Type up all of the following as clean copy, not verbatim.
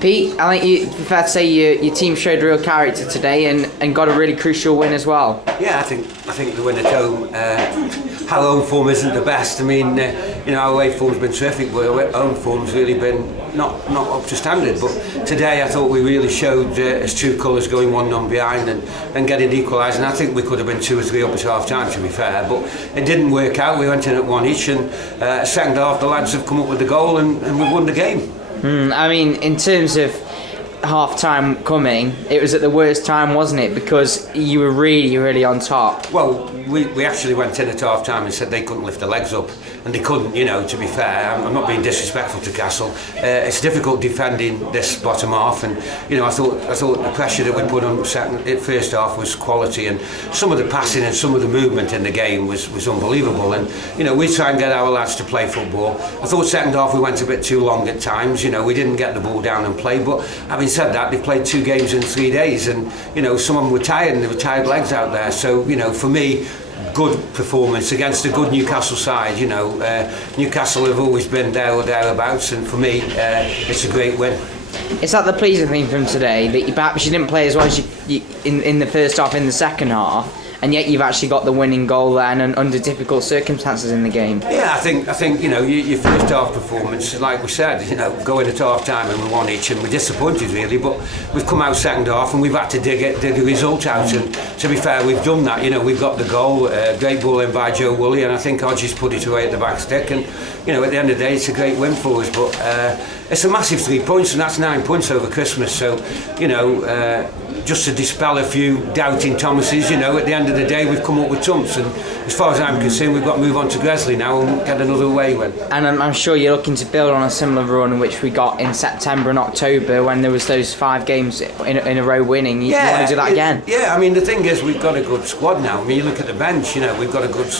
Pete, I think it's fair to say your team showed real character today and got a really crucial win as well. Yeah, I think the win at home. Our home form isn't the best. I mean, our away form's been terrific, but our home form's really been not up to standard. But today, I thought we really showed its true colours, going 1-0 behind and getting equalised. And I think we could have been 2 or 3 up at half time, to be fair. But it didn't work out. We went in at 1 each, and second half, the lads have come up with the goal, and we've won the game. I mean, in terms of half-time coming, it was at the worst time, wasn't it? Because you were really, really on top. Well, we actually went in at half-time and said they couldn't lift their legs up, and they couldn't, to be fair. I'm not being disrespectful to Castle. It's difficult defending this bottom half, and, I thought the pressure that we put on first half was quality, and some of the passing and some of the movement in the game was unbelievable, and, we try and get our lads to play football. I thought second half we went a bit too long at times, we didn't get the ball down and play, but having said that, they played 2 games in 3 days, and, some of them were tired, and there were tired legs out there, so, for me, good performance against a good Newcastle side. Newcastle have always been there or thereabouts, and for me, it's a great win. Is that the pleasing thing from today, that perhaps you didn't play as well as you in the first half, in the second half, and yet you've actually got the winning goal there and under difficult circumstances in the game? Yeah, I think your first half performance, like we said, going at half time and we won each, and we're disappointed really, but we've come out second half and we've had to dig a result out, and to be fair, we've done that. We've got the goal, great ball in by Joe Woolley, and I think Hodges put it away at the back stick, and at the end of the day it's a great win for us, but it's a massive 3 points, and that's 9 points over Christmas, so just to dispel a few doubting Thomases, at the end of the day we've come up with trumps, and as far as I'm concerned we've got to move on to Gresley now and get another away win. And I'm sure you're looking to build on a similar run which we got in September and October when there was those 5 games in a row winning. You want to do that again? Yeah, I mean the thing is we've got a good squad now. I mean you look at the bench, we've got a good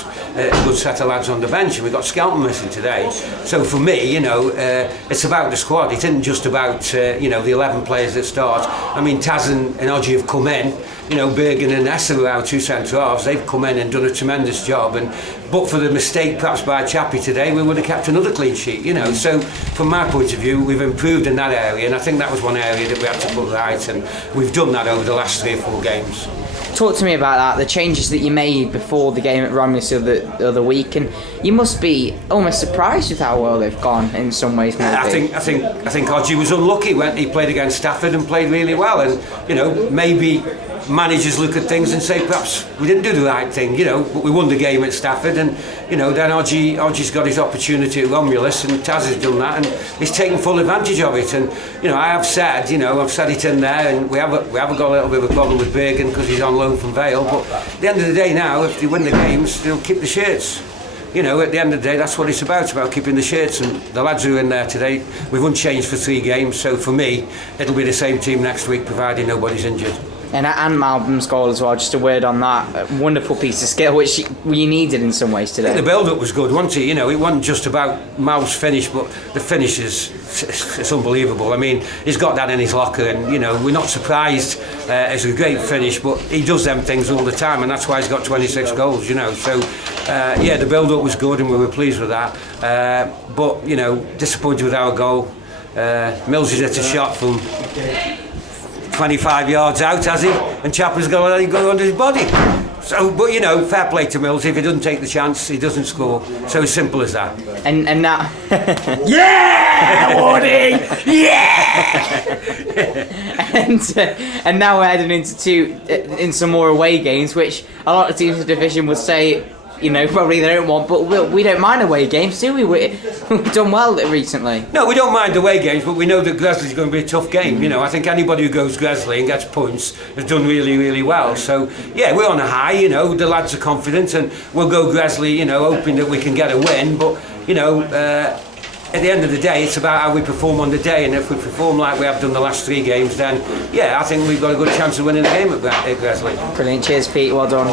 set of lads on the bench, and we've got Skelton missing today. So for me, it's about the squad. It isn't just about the 11 players that start. I mean Taz and Hodgie have come in. Bergen and Esser are our 2 centre halves. They've come in and done a tremendous job, and but for the mistake perhaps by Chappie today, we would have kept another clean sheet. So from my point of view, we've improved in that area, and I think that was one area that we had to put right, and we've done that over the last 3 or 4 games. Talk to me about that, the changes that you made before the game at Romulus the other week, and you must be almost surprised with how well they've gone in some ways. Maybe. I think Hodgie was unlucky when he played against Stafford and played really well, and maybe managers look at things and say perhaps we didn't do the right thing, but we won the game at Stafford, and then Hodgie's got his opportunity at Romulus, and Taz has done that, and he's taken full advantage of it, and I have said, I've said it in there, and we haven't got a little bit of a problem with Bergen because he's on loan from Vale, but at the end of the day now, if they win the games, they'll keep the shirts. At the end of the day, that's what it's about keeping the shirts, and the lads who are in there today, we've unchanged for 3 games, so for me, it'll be the same team next week, providing nobody's injured. And Malcolm's goal as well, just a word on that. A wonderful piece of skill, which you needed in some ways today. The build-up was good, wasn't it? It wasn't just about Mal's finish, but the finish it's unbelievable. I mean, he's got that in his locker, and, we're not surprised. It's a great finish, but he does them things all the time, and that's why he's got 26 goals, So, the build-up was good, and we were pleased with that. But, disappointed with our goal. Mills has hit a shot from 25 yards out, has he? And Chapper's got to let it go under his body. So, but fair play to Mills. If he doesn't take the chance, he doesn't score. So as simple as that. And now, yeah, Woody, yeah. and now we're heading into some more away games, which a lot of teams in the division would say, probably they don't want, but we don't mind away games, do we? We've done well recently. No, we don't mind away games, but we know that Gresley's going to be a tough game. I think anybody who goes Gresley and gets points has done really, really well. So, yeah, we're on a high, the lads are confident, and we'll go Gresley, hoping that we can get a win, but, at the end of the day, it's about how we perform on the day, and if we perform like we have done the last 3 games, then, I think we've got a good chance of winning the game at Gresley. Brilliant. Cheers, Pete. Well done.